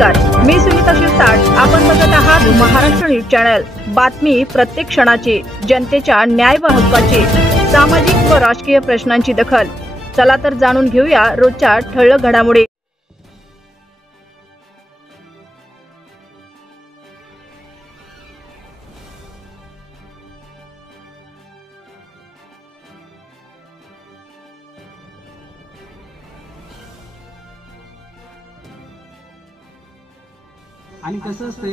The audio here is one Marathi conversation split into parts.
नमस्कार, मी सुनीता शिरसाट. आपण बघत आहात महाराष्ट्र न्यूज चॅनल. बातमी प्रत्येक क्षणाची, जनतेच्या न्याय व हक्काची, सामाजिक व राजकीय प्रश्नांची दखल. चला तर जाणून घेऊया रोजच्या ठळक घडामोडी. आणि कसं असते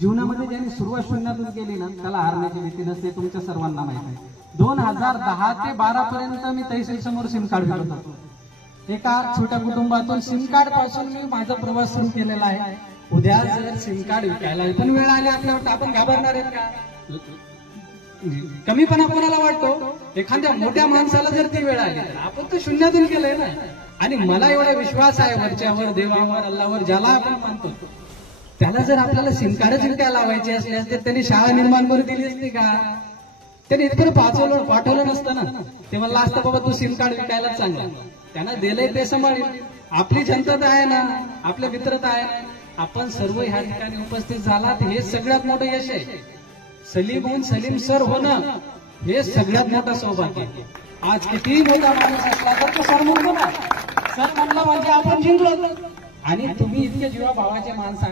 जीवनामध्ये ज्यांनी सुरुवात शून्यातून केली ना त्याला हारण्याची भीती नसते. तुमच्या सर्वांना माहिती आहे 2010 ते 12 पर्यंत मी तहसील समोर सिम कार्ड विकत होतो. एका छोट्या कुटुंबातून सिम कार्ड पासून मी माझा प्रवास सुरू केलेला आहे. उद्या जर सिम कार्ड विकायला पण वेळ आली आपल्यावर आपण घाबरणार आहेत का? कमीपणा कोणाला वाटतो? एखाद्या मोठ्या माणसाला जर ती वेळ आली तर आपण तर शून्यातून केलंय ना. आणि मला एवढा विश्वास आहे वरच्यावर, देवावर, अल्लावर, ज्याला आपण मानतो त्याला जर आपल्याला सिम कार्डच विकायला लावायचे असले तर त्यांनी शाळा निर्माण करून दिली असते का? त्यांनी इतकं पाठवलं नसतं ना. ते म्हणलं असतं बाबा तू सिम कार्ड विकायला चांगला. त्यांना दिलंय ते सांभाळील. आपली जनता तर आहे ना, आपल्या मित्रता आहे. आपण सर्व ह्या ठिकाणी उपस्थित झालात हे सगळ्यात मोठं यश आहे. सलीम सलीम सर होणं हे सगळ्यात मोठं सौभाग्य. आज कितीही मोठा माणूस असला तर तो सर म्हणतो ना, सर म्हणला म्हणजे आपण जिंकलो. आणि तुम्ही इतके जीवा भावाचे माणसं